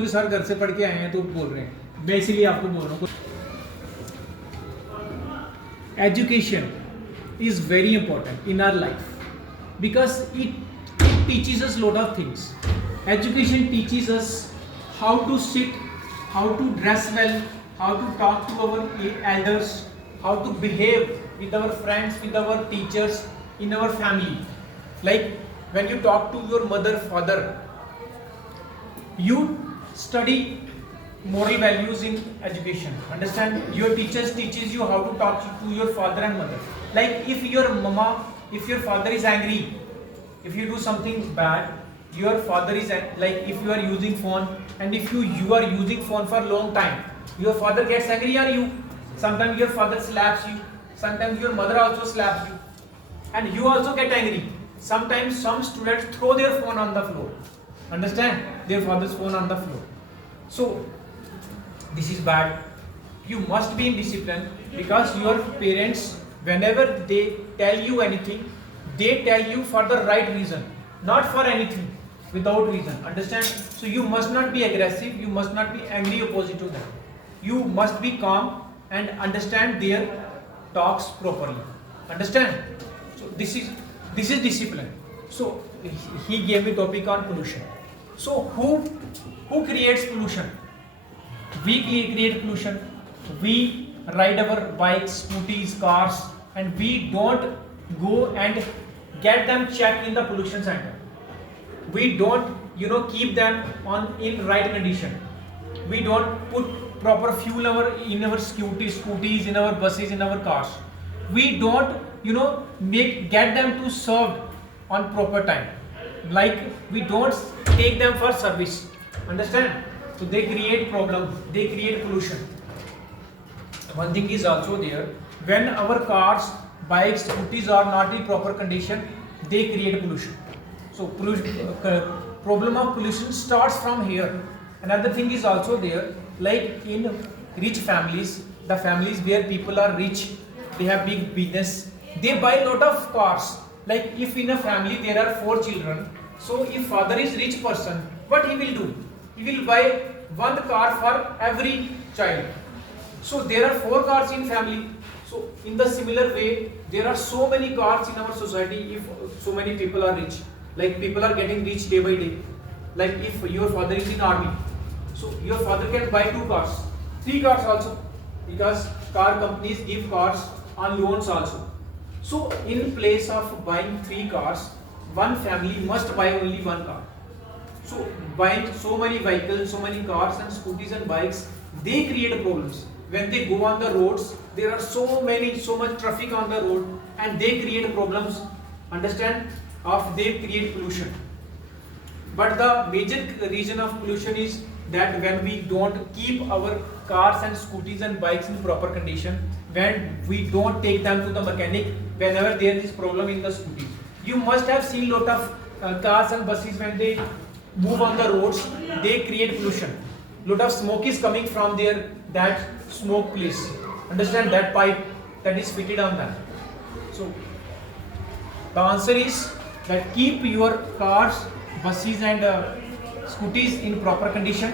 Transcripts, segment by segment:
Sir घर से पढ़ के आए हैं तो बोल रहे हैं, मैं इसीलिए आपको बोल रहा हूँ। Education is very important in our life because it teaches us lot of things. Education teaches us how to sit, how to dress well, how to talk to our elders, how to behave with our friends, with our teachers, in our family. Like when you talk to your mother, father, you study moral values in education. Understand? Your teachers teaches you how to talk to your father and mother. Like if your mama, if your father is angry, if you do something bad, your father is like if you are using phone and if you are using phone for a long time, your father gets angry on you. Sometimes your father slaps you. Sometimes your mother also slaps you, and you also get angry. Sometimes some students throw their phone on the floor. Understand? Their father's phone on the floor. So this is bad. You must be in discipline because your parents, whenever they tell you anything, they tell you for the right reason, not for anything without reason. Understand? So you must not be aggressive, you must not be angry opposite to them. You must be calm and understand their talks properly. Understand? So this is discipline. So he gave me topic on pollution. So who creates pollution? We create pollution. We ride our bikes, scooters, cars, and we don't go and get them checked in the pollution center. We don't, keep them in right condition. We don't put proper fuel in our scooters, in our buses, in our cars. We don't, get them to serve on proper time. Like we don't take them for service. Understand? So they create problems, they create pollution. One thing is also there, when our cars, bikes, scooters are not in proper condition, they create pollution. So problem of pollution starts from here. Another thing is also there, like in rich families, the families where people are rich, they have big business, they buy lot of cars. Like if in a family there are 4 children, so if father is rich person, what he will do? He will buy one car for every child. So there are 4 cars in family. So in the similar way, there are so many cars in our society if so many people are rich. Like people are getting rich day by day. Like if your father is in army, so your father can buy 2 cars, 3 cars also, because car companies give cars on loans also. So in place of buying 3 cars, one family must buy only 1 car. So buying so many vehicles, so many cars and scooters and bikes, they create problems. When they go on the roads, there are so much traffic on the road, and they create problems. Understand? They create pollution. But the major reason of pollution is that when we don't keep our cars and scooters and bikes in proper condition, when we don't take them to the mechanic whenever there is problem in the scooty. You must have seen lot of cars and buses when they move on the roads, they create pollution. Lot of smoke is coming from that smoke place. Understand? That pipe that is fitted on that. So the answer is that keep your cars, buses and scooters in proper condition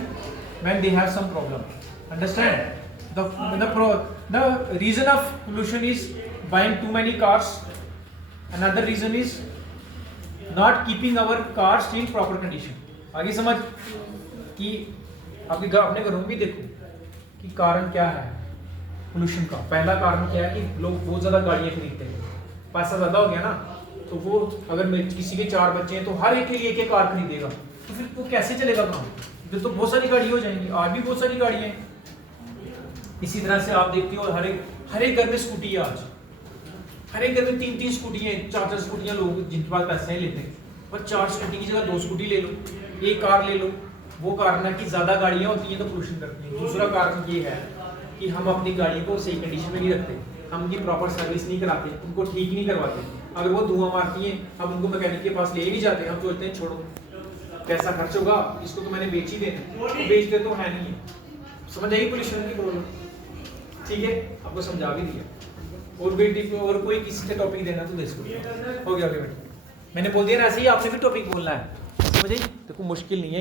when they have some problem. Understand? The reason of pollution is buying too many cars. Another reason is not keeping our cars in proper condition. आगे समझ कि अपने घरों में भी देखो कि कारण क्या है पोल्यूशन का। पहला कारण क्या है कि लोग बहुत ज़्यादा गाड़ियाँ खरीदते हैं, पैसा ज़्यादा हो गया ना, तो वो अगर किसी के 4 बच्चे हैं तो हर एक के लिए एक कार खरीदेगा, तो फिर वो कैसे चलेगा काम? फिर तो बहुत सारी गाड़ियाँ हो जाएंगी, आज भी बहुत सारी गाड़ियाँ हैं। इसी तरह से आप देखते हो हर एक घर में स्कूटी है आज, हर एक घर में 3-3 स्कूटियाँ, 4-4 स्कूटियाँ लोग जिनके पास पैसे लेते हैं, पर 4 स्कूटी की जगह 2 स्कूटी ले लो, 1 कार ले लो। वो कारण है कि ज़्यादा गाड़ियाँ होती हैं तो पोल्यूशन करती हैं। दूसरा कारण ये है कि हम अपनी गाड़ी को सही कंडीशन में नहीं रखते, हम उनकी प्रॉपर सर्विस नहीं कराते, उनको ठीक नहीं करवाते। अगर वो धुआं मारती हैं, हम उनको मैकेनिक के पास ले ही नहीं जाते, हम सोचते हैं छोड़ो पैसा खर्च होगा, इसको तो मैंने बेच ही देना, तो बेचते तो है नहीं है। समझ आई पोल्यूशन की प्रॉब्लम? ठीक है, आपको समझा भी दिया। और कोई किसी से टॉपिक देना तो दे सकते हो गया। मैंने बोल दिया ना, ऐसे ही आपने भी टॉपिक बोलना है। समझ आई? देखो मुश्किल नहीं है।